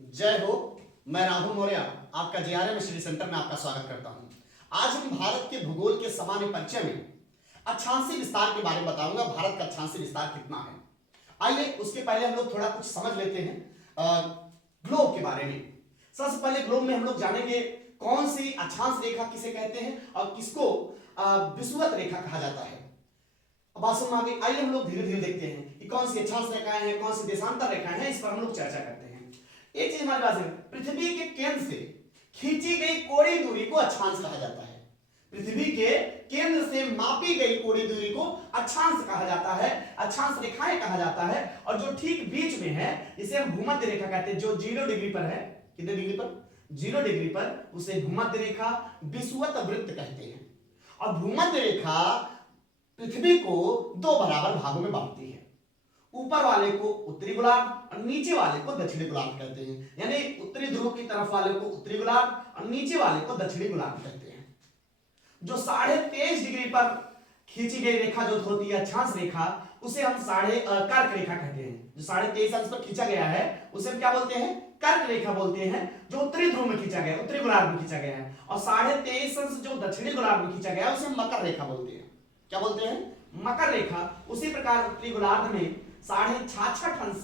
जय हो। मैं राहुल मौर्य आपका जीआरएम स्टडी सेंटर में आपका स्वागत करता हूं। आज हम भारत के भूगोल के सामान्य परिचय में अक्षांशीय विस्तार के बारे में बताऊंगा। भारत का अक्षांशीय विस्तार कितना है, आइए उसके पहले हम लोग थोड़ा कुछ समझ लेते हैं ग्लोब के बारे में। सबसे पहले ग्लोब में हम लोग जानेंगे कौन सी अक्षांश रेखा किसे कहते हैं और किसको विषुवत रेखा कहा जाता है। अब बात समझ में आइए हम लोग धीरे धीरे देखते हैं कि कौन सी अक्षांश रेखाएं हैं, कौन सी देशांतर रेखाएं हैं, इस पर हम लोग चर्चा करते हैं। एक चीज हमारे पास है, पृथ्वी के केंद्र से खींची गई कोणीय दूरी को अक्षांश कहा जाता है। पृथ्वी के केंद्र से मापी गई कोणीय दूरी को अक्षांश कहा जाता है, अक्षांश रेखाएं कहा जाता है। और जो ठीक बीच में है इसे हम भूमध्य रेखा कहते हैं। जो 0 डिग्री पर है, कितने डिग्री पर? 0 डिग्री पर, उसे भूमध्य रेखा विषुवत वृत्त कहते हैं। और भूमध्य रेखा पृथ्वी को दो बराबर भागों में बांटती है। ऊपर वाले को उत्तरी गोलार्ध और नीचे वाले को दक्षिणी गोलार्ध कहते हैं। यानी उत्तरी ध्रुव की तरफ वाले को उत्तरी गोलार्ध और नीचे वाले को दक्षिणी गोलार्ध कहते हैं। जो 23.5 डिग्री पर खींची गई रेखा जो होती है अक्षांश रेखा, उसे हम कर्क रेखा कहते हैं। जो 23.5 अंश पर खींचा गया है उसे हम क्या बोलते हैं? कर्क रेखा बोलते हैं। जो उत्तरी ध्रुव में खींचा गया, उत्तरी गोलार्ध में खींचा गया है। और 23.5 अंश जो दक्षिणी गोलार्ध में खींचा गया है उसे हम मकर रेखा बोलते हैं। क्या बोलते हैं? मकर रेखा। उसी प्रकार उत्तरी गोलार्ध में 66.5 अंश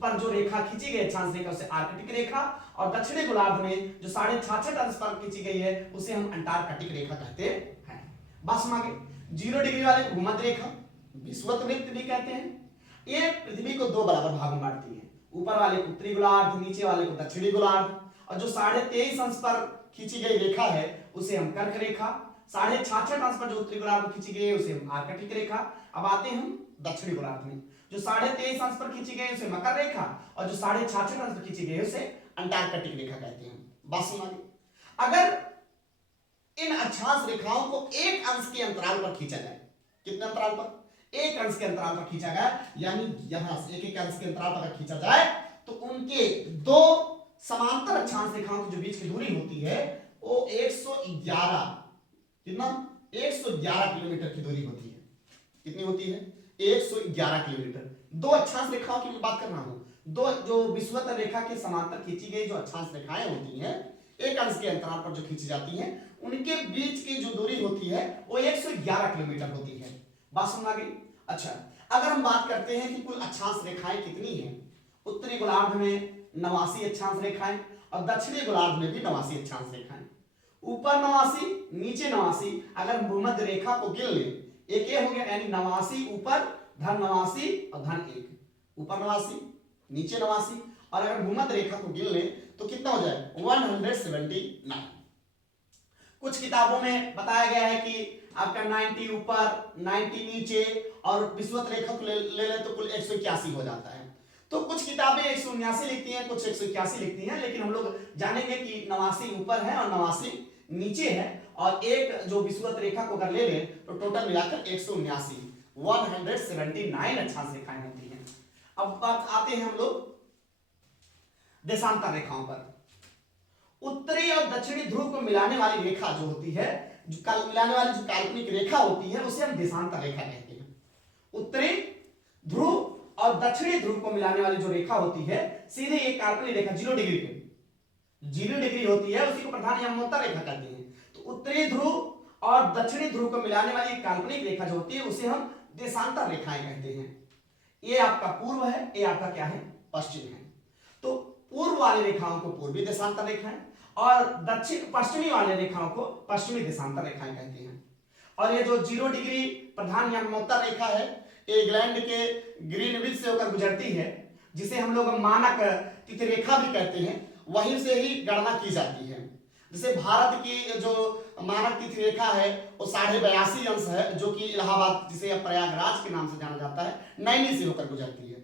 पर जो रेखा खींची गई अक्षांश रेखा उसे आर्कटिक रेखा, और दक्षिणी गोलार्ध में जो 66.5 अंश पर खींची गई है उसे हम अंटार्कटिक रेखा कहते हैं। बस मांगे 0 डिग्री वाले को भूमध्य रेखा विषुवत वृत्त भी कहते हैं। ये पृथ्वी को दो बराबर भागों में बांटती है। ऊपर वाले को उत्तरी गोलार्ध, नीचे वाले को दक्षिणी गोलार्ध। और जो 23.5 अंश पर खींची गई रेखा है उसे हम कर्क रेखा, 66.5 अंश पर जो उत्तरी गोलार्ध में खींची गई है उसे हम आर्कटिक रेखा। अब आते हैं हम दक्षिणी गोलार्ध में। जो 23.5 अंश पर खींची गई है उसे मकर रेखा, और जो 66.5 अंश पर खींची गई है उसे अंटार्कटिक रेखा कहते हैं। बात सुनिए, अगर इन अक्षांश रेखाओं को एक अंश के अंतराल पर खींचा जाए, कितने अंतराल पर? एक अंश के अंतराल पर खींचा गया, यानी यहां से एक अंश के अंतराल पर खींचा जाए तो उनके दो समांतर अक्षांश रेखाओं के जो बीच की दूरी होती है वो 111 कितना 111 किलोमीटर की दूरी होती है। कितनी होती है? 111 किलोमीटर। दो अक्षांश रेखाओं की मैं बात कर रहा हूं। दो जो विषुवत रेखा के समांतर खींची गई जो अक्षांश रेखाएं होती हैं, एक अंश के अंतराल पर जो खींची जाती हैं, उनके बीच की जो दूरी होती है वो 111 किलोमीटर होती है। बात समझ आ गई? अच्छा, अगर हम बात करते हैं कि कुल अक्षांश रेखाएं कितनी हैं, उत्तरी गोलार्ध में 89 अक्षांश रेखाएं और दक्षिणी गोलार्ध में भी 89 अक्षांश रेखाएं। ऊपर 89, नीचे 89। अगर हम भूमध्य रेखा को गिन लें, एक ये हो गया, यानी 89 ऊपर धन 89 और धन 1, ऊपर 89 नीचे 89। और अगर भूमध्य रेखा को गिन लें तो कितना हो जाए? 179। कुछ किताबों में बताया गया है कि आपका 90 ऊपर 90 नीचे और विषुवत रेखा को ले ले तो कुल 181 हो जाता है। तो कुछ किताबें 179 लिखती हैं, कुछ 181 लिखती हैं, लेकिन हम लोग जानेंगे कि 89 ऊपर है और 89 नीचे है। और एक जो विषुवत रेखा को अगर ले लें तो टोटल मिलाकर 179 अक्षांश रेखाएं होती हैं। अब बात आते हैं हम लोग देशांतर रेखाओं पर। उत्तरी और दक्षिणी ध्रुव को मिलाने वाली रेखा जो होती है, जो मिलाने वाली जो काल्पनिक रेखा होती है उसे हम देशांतर रेखा कहते हैं। उत्तरी ध्रुव और दक्षिणी ध्रुव को मिलाने वाली जो रेखा होती है, सीधे एक काल्पनिक रेखा 0 डिग्री पे 0 डिग्री होती है, उसी को प्रधान यमोत्तर रेखा कहते हैं। तो उत्तरी ध्रुव और दक्षिणी ध्रुव को मिलाने वाली काल्पनिक रेखा जो होती है उसे हम देशांतर रेखाएं कहते हैं। ये आपका पूर्व है, ये आपका क्या है? पश्चिम है। तो पूर्व वाली रेखाओं को पूर्वी देशांतर रेखाएं और दक्षिण पश्चिमी वाले रेखाओं को पश्चिमी देशांतर रेखाएं कहते हैं। और ये जो 0 डिग्री प्रधान यमोत्तर रेखा है, इंग्लैंड के ग्रीनविच से होकर गुजरती है, जिसे हम लोग मानक तिथि रेखा भी कहते हैं, वहीं से ही गणना की जाती है। जैसे भारत की जो मानक तिथि रेखा है वो 82.5 अंश है, जो कि इलाहाबाद, जिसे प्रयागराज के नाम से जाना जाता है, नैनी से होकर गुजरती है।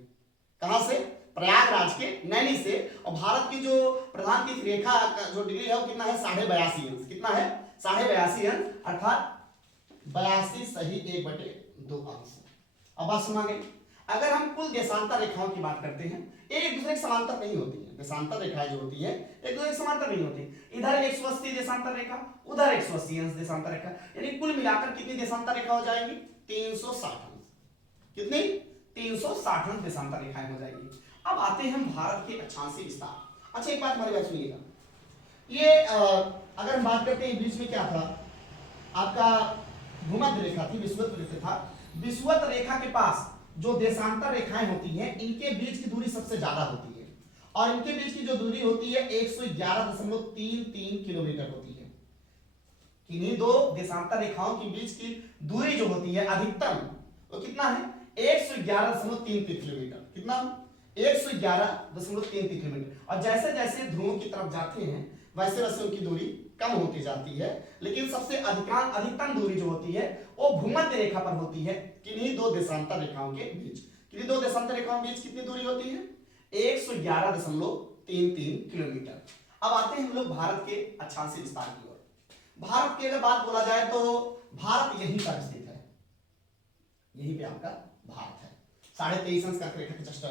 कहां से? प्रयागराज के नैनी से। और भारत की जो प्रधान तिथि रेखा का जो डिग्री है वो कितना है? 82.5 अंश। कितना है? 82.5 अंश, अर्थात 82 सही 1/2 अंश। अब बात सुना गई। अगर हम कुल देशांतर रेखाओं की बात करते हैं, एक दूसरे के समांतर नहीं होती है। देशांतर रेखाएं जो होती है एक दूसरे के समांतर नहीं होती। इधर 180 देशांतर रेखा, उधर 180 अंश देशांतर रेखा, यानी कुल मिलाकर कितनी देशांतर रेखा हो जाएगी? 360 अंश। कितनी? 360 अंश देशांतर रेखाएं हो जाएगी। अब आते हैं हम भारत के अक्षांशीय विस्तार। अच्छा एक बात हमारी बात सुनिएगा, ये अगर हम बात करते हैं बीच में क्या था, आपका भूमध्य रेखा थी, विषुवत रेखा था। विषुवत रेखा के पास जो देशांतर रेखाएं होती हैं, इनके बीच की दूरी सबसे ज्यादा होती है, और इनके बीच की जो दूरी होती है 111.33 किलोमीटर होती है। किन्हीं दो देशांतर रेखाओं के बीच की दूरी जो होती है अधिकतम, वो कितना है? 111.33 किलोमीटर। कितना? 111.33 किलोमीटर। और जैसे जैसे ध्रुवों की तरफ जाते हैं वैसे वैसे उनकी दूरी कम होती जाती है, लेकिन सबसे अधिकतम दूरी जो होती है वो भूमध्य रेखा पर होती है, किन्हीं दो देशांतर रेखाओं के बीच। किन्हीं दो देशांतर रेखाओं के बीच कितनी दूरी होती है? 111.33 किलोमीटर। अब आते हैं हम लोग भारत के अक्षांशीय विस्तार की ओर। भारत की अगर बात बोला जाए तो भारत यहीं पर स्थित है, यहीं पे आपका भारत है, 23.5 अंश कर्क रेखा के जस्ट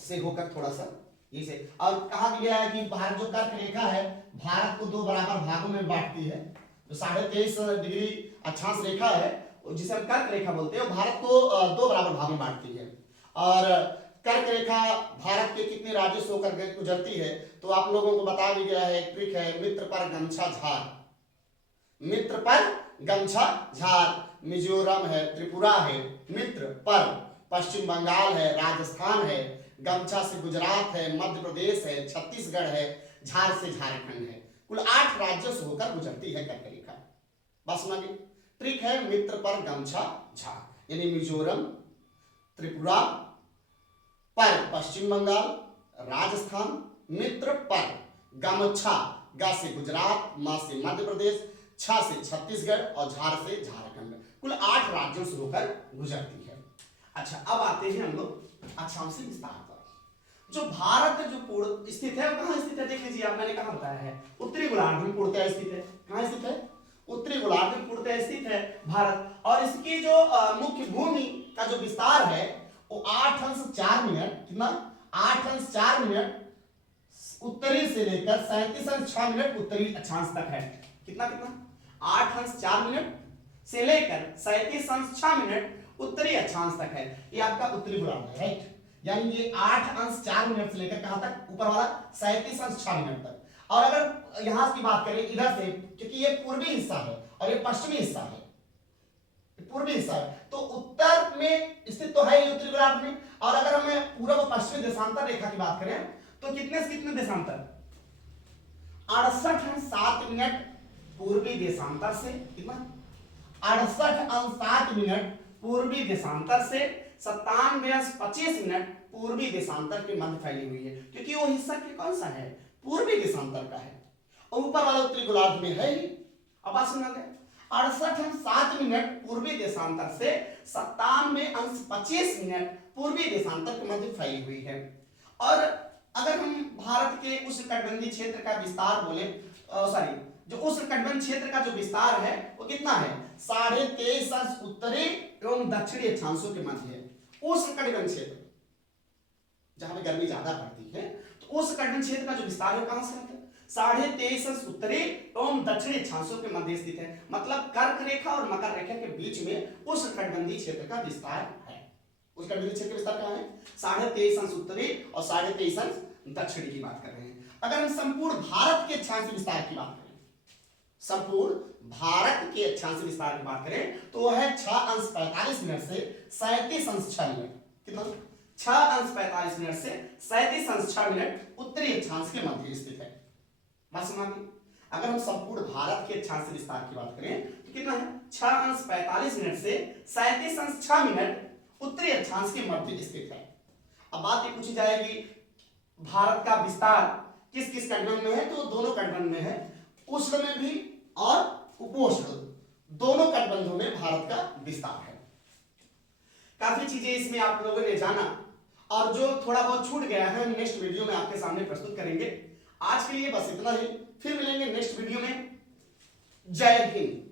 से होकर थोड़ा सा ये से। और कहा गया है कि भारत जो कर्क रेखा है भारत को दो बराबर भागों में बांटती है। जो 23.5 डिग्री अक्षांश रेखा है जिसे हम कर्क रेखा बोलते हैं, भारत को दो बराबर भागों में बांटती है। और कर्क रेखा भारत के कितने राज्यों से होकर गुजरती है तो आप लोगों को बता भी गया है, एक ट्रिक है, मित्र पर गमछा झार। मित्र पर गमछा झार, मिजोरम है, त्रिपुरा है, मित्र पर पश्चिम बंगाल है, राजस्थान है, गमछा से गुजरात है, मध्य प्रदेश है, छत्तीसगढ़ है, झार से झारखंड है। कुल 8 राज्यों से होकर गुजरती है कर्क रेखा। बस सुना गई। ट्रिक है मित्र पर गमछा झार, यानी मिजोरम, त्रिपुरा पर पश्चिम बंगाल, राजस्थान, मित्र पर गमछा, ग से गुजरात, म से मध्य प्रदेश, छ से छत्तीसगढ़ और झार से झारखंड। कुल 8 राज्यों से होकर गुजरती है। अच्छा अब आते हैं हम लोग अक्षांशीय विस्तार पर। जो भारत जो पूर्ण स्थित है, कहां स्थित है देख लीजिए आप, मैंने कहा बताया है उत्तरी गोलार्ध में पूर्णतः स्थित है। कहां स्थित है? उत्तरी गोलार्ध में पूर्णतः स्थित है भारत। और इसकी जो मुख्य भूमि का जो विस्तार है वो 8 अंश 4 मिनट, कितना? 8 अंश 4 मिनट उत्तरी से लेकर 37 अंश 6 मिनट उत्तरी अक्षांश तक है। कितना कितना? 8 अंश 4 मिनट से लेकर 37 अंश 6 मिनट उत्तरी अक्षांश तक है। ये आपका उत्तरी गोलार्ध है, राइट। यानी ये 8 अंश 4 मिनट से लेकर कहां तक? ऊपर वाला 37 अंश 6 मिनट तक। और अगर यहां की बात करें इधर से, क्योंकि ये पूर्वी हिस्सा है और ये पश्चिमी हिस्सा है, पूर्वी हिस्सा है, तो उत्तर में स्थित तो है ये उत्तरी गोलार्ध में। और अगर हम पूर्व पश्चिमी देशांतर रेखा की बात करें तो कितने से कितने देशांतर? 68 अंश 7 मिनट पूर्वी देशांतर से, कितना? 68 अंश 7 मिनट पूर्वी देशांतर से 97 अंश 25 मिनट पूर्वी देशांतर के मध्य फैली हुई है, क्योंकि वो हिस्सा के कौन सा है? पूर्वी देशांतर का है, और ऊपर वाला उत्तरी गोलार्ध में है ही। अब बात सुना गया, 68 अंश 7 मिनट पूर्वी देशांतर से 97 अंश 25 मिनट पूर्वी देशांतर के मध्य फैली हुई है। और अगर हम भारत के उष्णकटिबंधीय क्षेत्र का विस्तार बोले, सॉरी, जो उष्णकटिबंधीय क्षेत्र का जो विस्तार है वो कितना है? 23.5 अंश उत्तरी एवं दक्षिणी अक्षांशों के मध्य है। उष्णकटिबंधीय क्षेत्र जहां पे गर्मी ज्यादा पड़ती है, तो उष्णकटिबंधीय क्षेत्र का जो विस्तार है कहां से है? 23.5 अंश उत्तरी एवं दक्षिणी अक्षांशों के मध्य स्थित है। मतलब कर्क रेखा और मकर रेखा के बीच में उष्णकटिबंधीय क्षेत्र का विस्तार है। उष्णकटिबंधीय क्षेत्र का विस्तार कहां है? 23.5 अंश उत्तरी और 23.5 अंश दक्षिणी की बात कर रहे हैं। अगर हम संपूर्ण भारत के अक्षांशीय विस्तार की बात करें, संपूर्ण भारत के अक्षांशीय विस्तार की बात करें तो वह है 6 अंश 45 मिनट से 37 अंश 6 मिनट। कितना? 6 अंश 45 मिनट से 37 अंश 6 मिनट उत्तरी अक्षांश के मध्य स्थित है। बात समझ में? अगर हम संपूर्ण भारत के अक्षांशीय विस्तार की बात करें तो कितना है? 6 अंश 45 मिनट से 37 अंश 6 मिनट उत्तरी अक्षांश के मध्य स्थित है। अब बात ये पूछी जाएगी भारत का विस्तार किस किस कटिबंध में है, तो दोनों कटिबंध में है, उष्ण में भी और उपोष्ण, दोनों कटिबंधों में भारत का विस्तार है। काफी चीजें इसमें आप लोगों ने जाना, और जो थोड़ा बहुत छूट गया है हम नेक्स्ट वीडियो में आपके सामने प्रस्तुत करेंगे। आज के लिए बस इतना ही, फिर मिलेंगे नेक्स्ट वीडियो में। जय हिंद।